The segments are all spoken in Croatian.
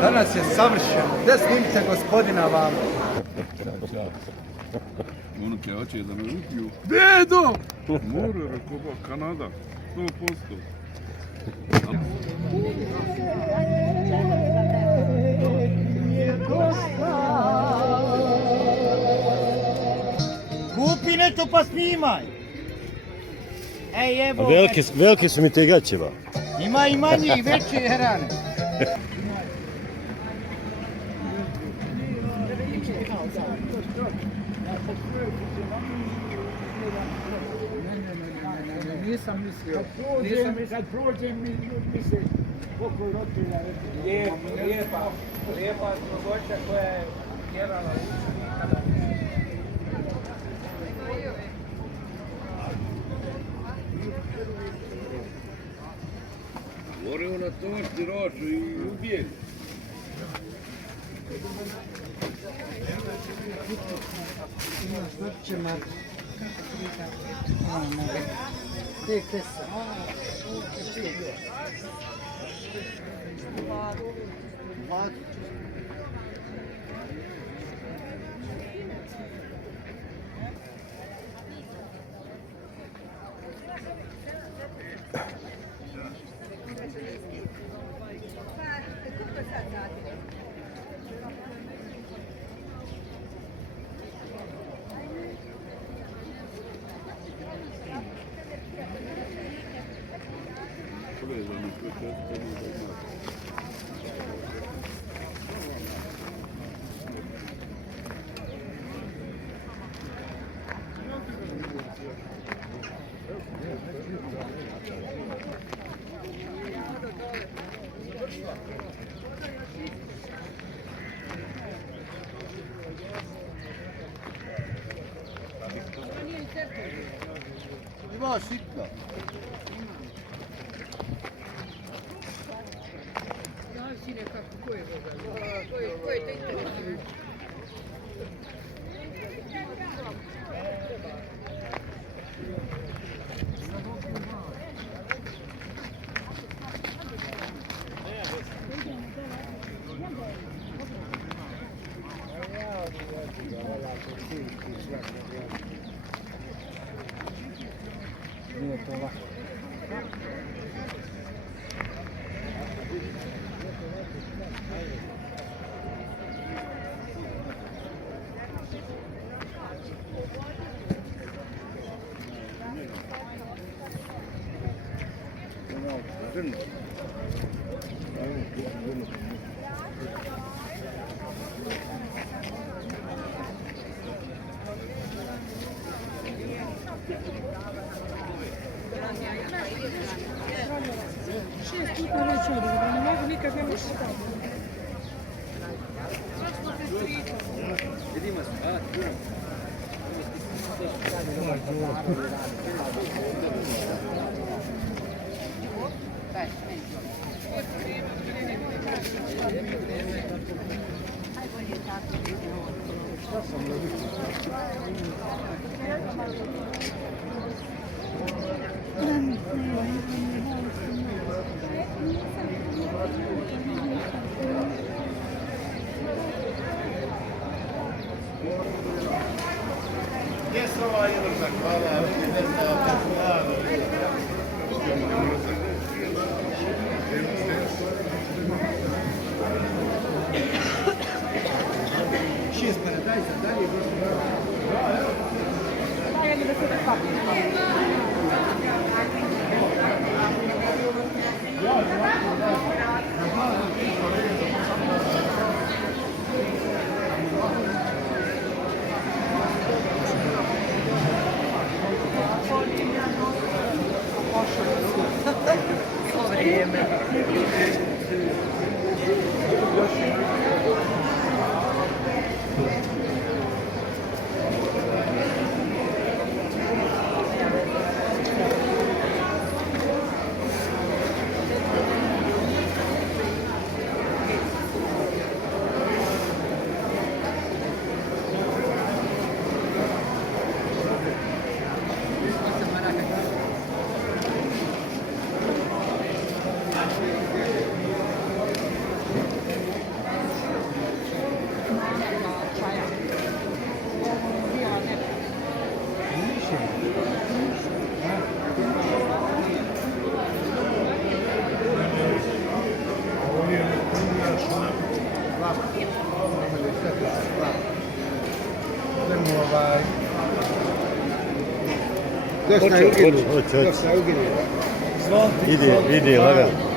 Danas je savršen. Gdje snimite gospodina vam? Ono će hoće da me ubiju. Dedo! More, rekao ba, Kanada. 100%. Kupi nešto pa snimaj. Ej, evo. Velike su mi te gaće, ba. Ima i manji i veće hrane. Nisam mislio. Kad prođem misle koliko je roditelja. Lijepa strogoća koja je tjerala. More ona tošti rošu i ubije. Ima sitno. Zavisi nekako ko je ko je te interesuje. Nije to lako. Ne mogu nikad ne možeš tako. Gdje se ovaj izlazak? Hvala. Došla je Hoće, uginuti. hoće. Došla je uginuti. Zvonti. Ide, lagano.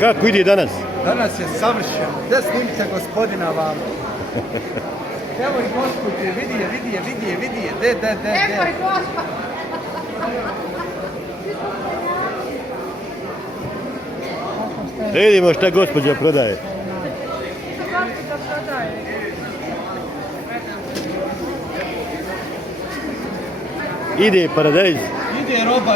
Kako ide danas? Danas je savršen. Gdje snimite gospodina vam? Evo i gospođe, vidi je. De. Nemoj gospa! Da vidimo šta gospođa prodaje. Gospođa prodaje. Ide paradajz. Ide roba.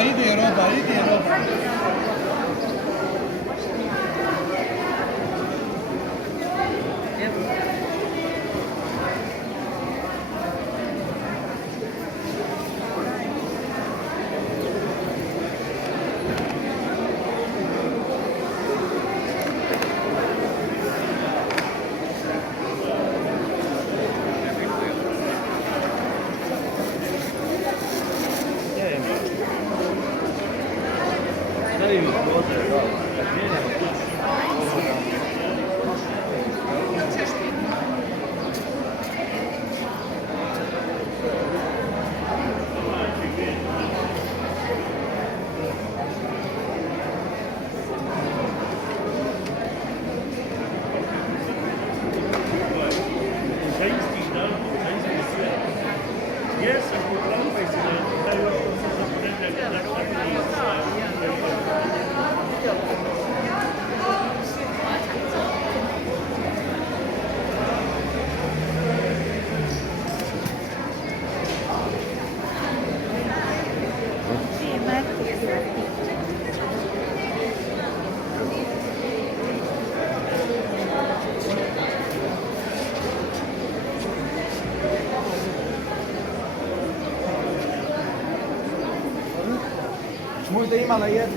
Možda imala jednu.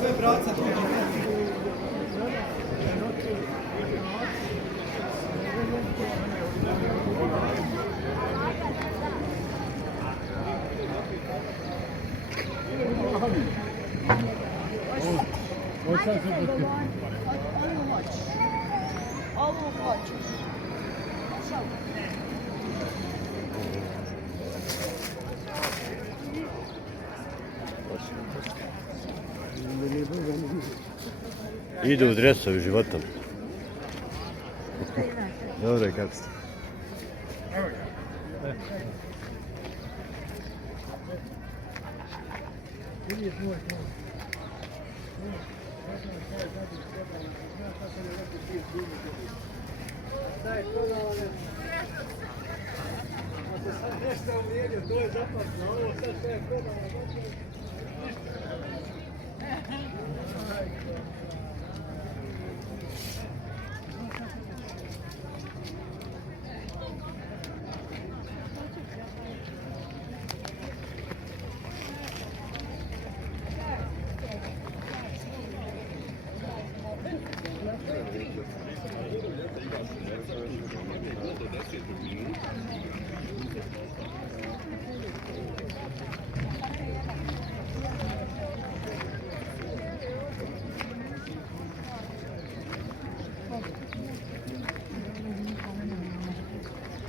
Sve braca tuđi. Ovu hoćeš. Idu u dresovi životom. Dobro je kako ste.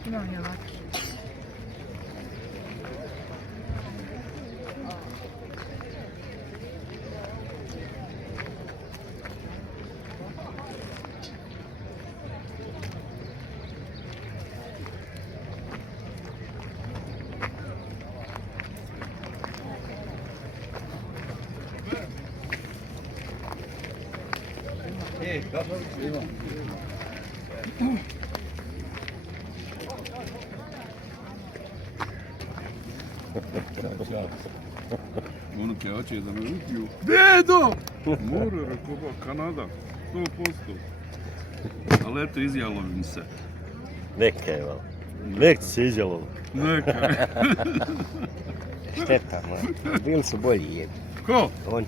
Imam je ovako. Ono kaj hoće da me ubiju. Dedo! More, rekao ba, Kanada. 100%. Ali eto, izjalovim se. Neka je malo. Nek ti se izjelo. Neka. Šteta, bili su bolji jebi. Ko? On,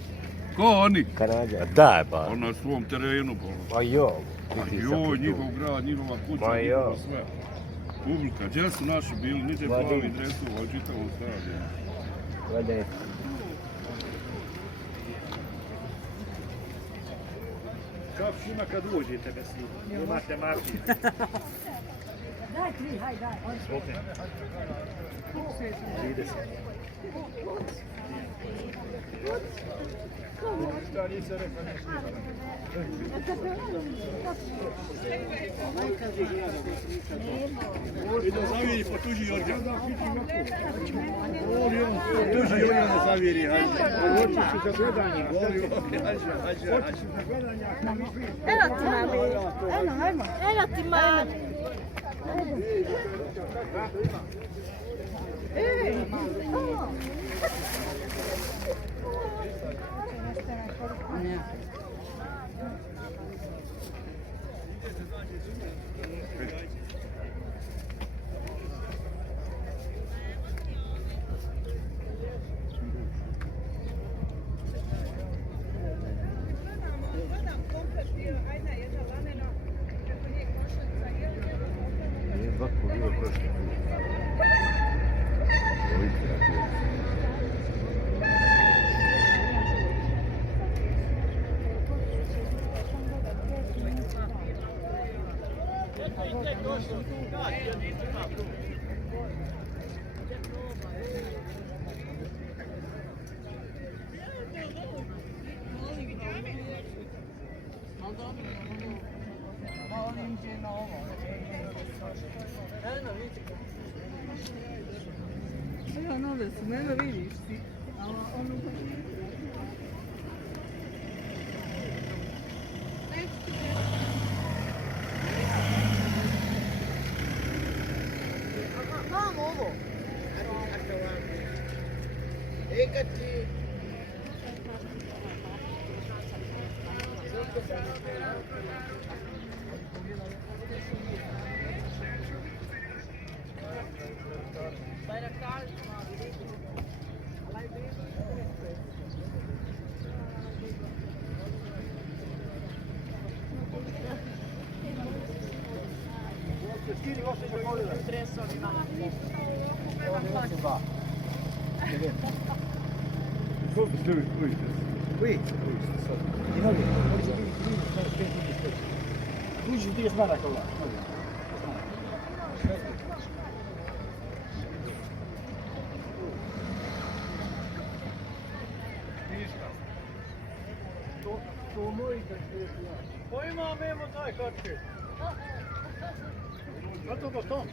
Ko oni? Kanadja. Daj pa. On na svom terenu. Pa jo. Joj, njihov grad, njihova kuća, Ma njihovo jo. sve. Publika, gdje su naši bili? Niđe Ma plavi di. dresu, ovo čitavo stadionu. Valjda je. Kako šima kad uđete bez njih? Imate marki. Daj 3, haj, daj. Opet. 30. Šta nisam rekao nešto. I da zaviri po tuđi organ. Tuđi organ da zaviri, hajde. Oči su za gledanje. Oči su za gledanje. Eno ti mami. Eno, ajmo. Eno ti mami. Nije ovako bilo prošli put. Ovi kreativni. Ja nove su, mene vidiš ti. Mam ovo. Koliko ste vi kujete? Koji? I novi. Oni su bili 30, 35. Tuđi 30 maraka ova. Pojma, memo taj kačke. Zato ga tom.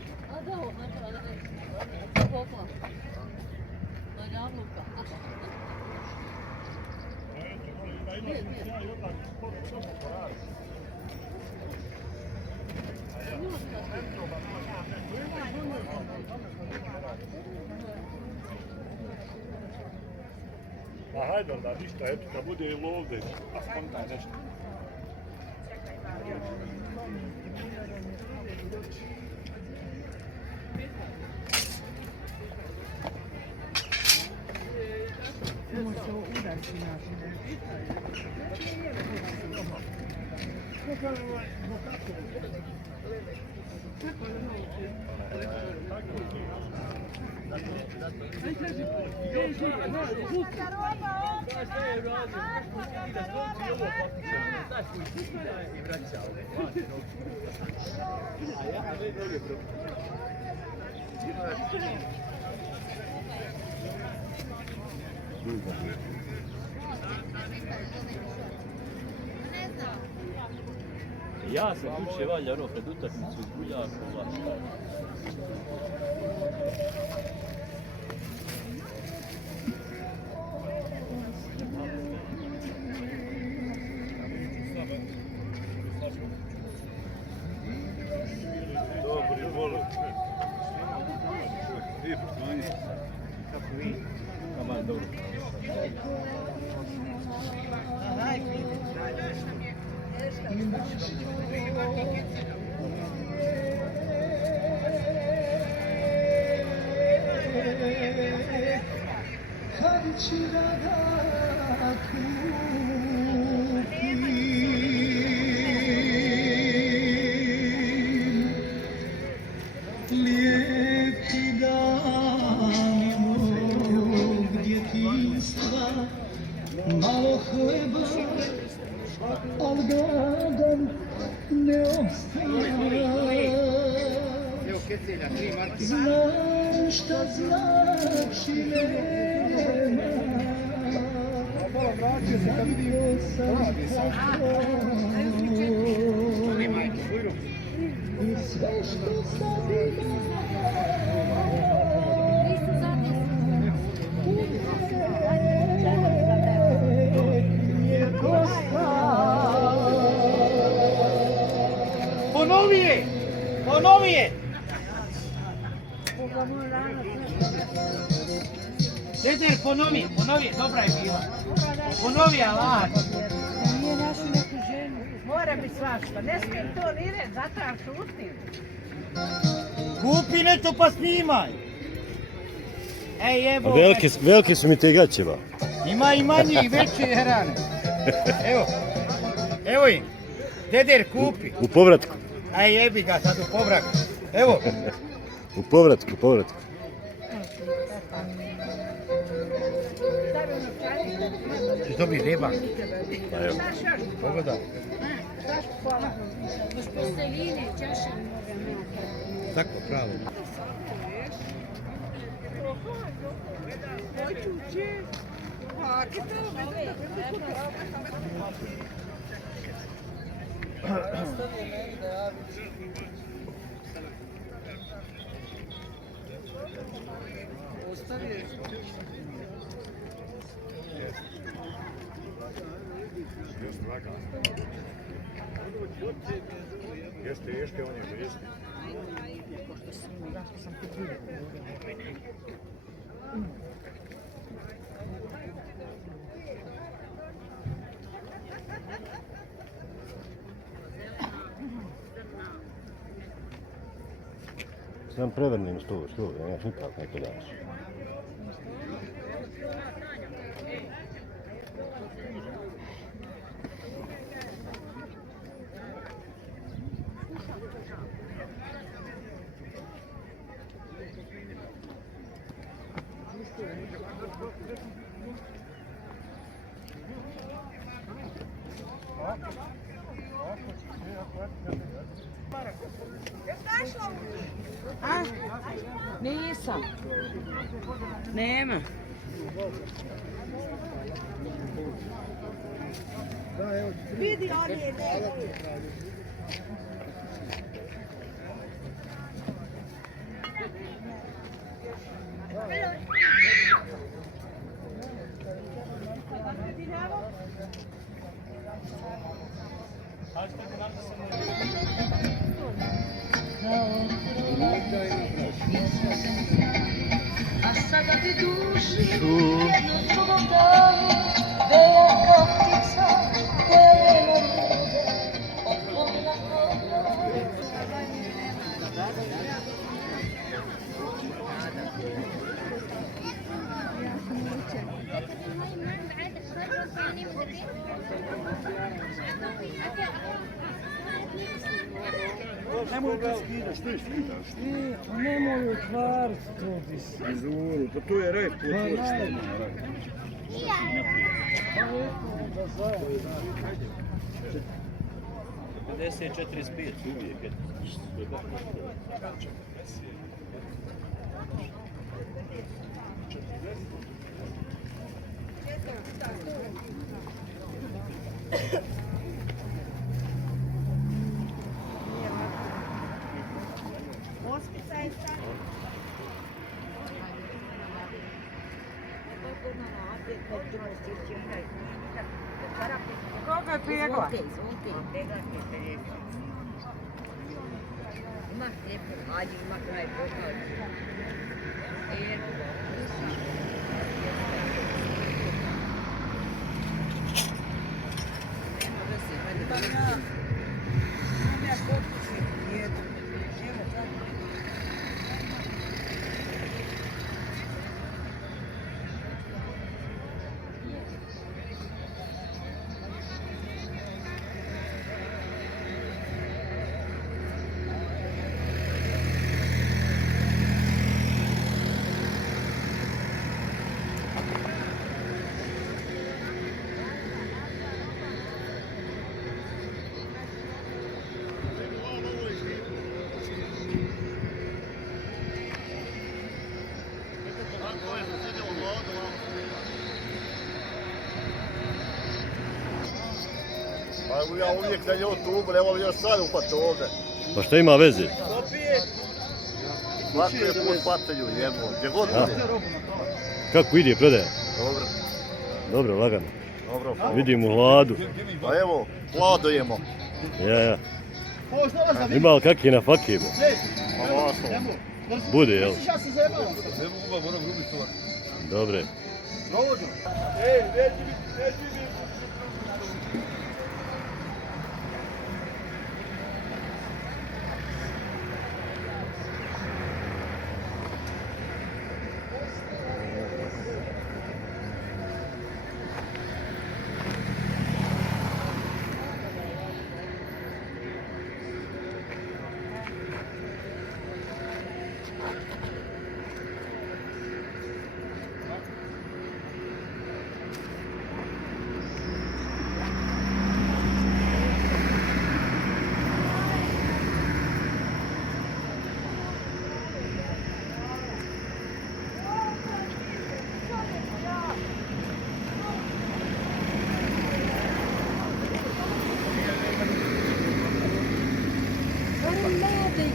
Ma hajde onda, ništa, eto, kad bude ili ovdje, a spontaj nešto. Ja sam kuće valja ono pred utakmicu iz Buljakova. Dobri, volim. I poslanje. Aman dobro. Lijepi dani mog djetinjstva, malo hleba, al gladan ne ostaje. Znam šta znači nema, zapio sam tako i sve što sam Ponovi je! Deder, ponovi, dobra je bila. Ponovi, Allah. Nije našu neku ženu. Mora biti svašta. Ne smijem to ni reći, zato ja šutim. Kupi nešto pa snimaj. Ej, evo. Velike su mi te gaće, ba. Ima i manje i veće hrane. Evo im. Deder, kupi. U povratku. Aj, jebi ga sad u povratku. Evo. U povratku. Ćeš dobiti riba. Pa evo. Pogledaj. Uz posteljine, čaša mnoga. Tako, pravo. Jeste, on je jeste. Sam prevrnim stol, nemaš nikak neko daš. A? Nisam. Nema. Vidi, on je a sada ti duši jednu drugom danu, velika ptica koja nema ljude, otvorila koga. Nemoj ga skidaš, što je skidaš? Nemoj otvariti to dis. Izvolu, pa to je rep, potvršteno. 50-45 uvijek. Koliko je pegla? Ima lijepo, ajde, ima kraj pokaži. Pa ja uvijek na YouTube, ne volim još sad upati ovdje. Pa šta ima veze? Svaki je put patelju, jebo, gdje god bude. Kako ide predaja? Dobro, Dobro, lagano. dobro. Vidim u hladu. Pa evo, hladujemo. Ja. Ima li kakve na fakije? Pa masno. Bude, jel? Dobre.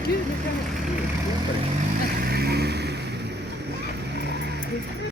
Herregud, nu kan jag se.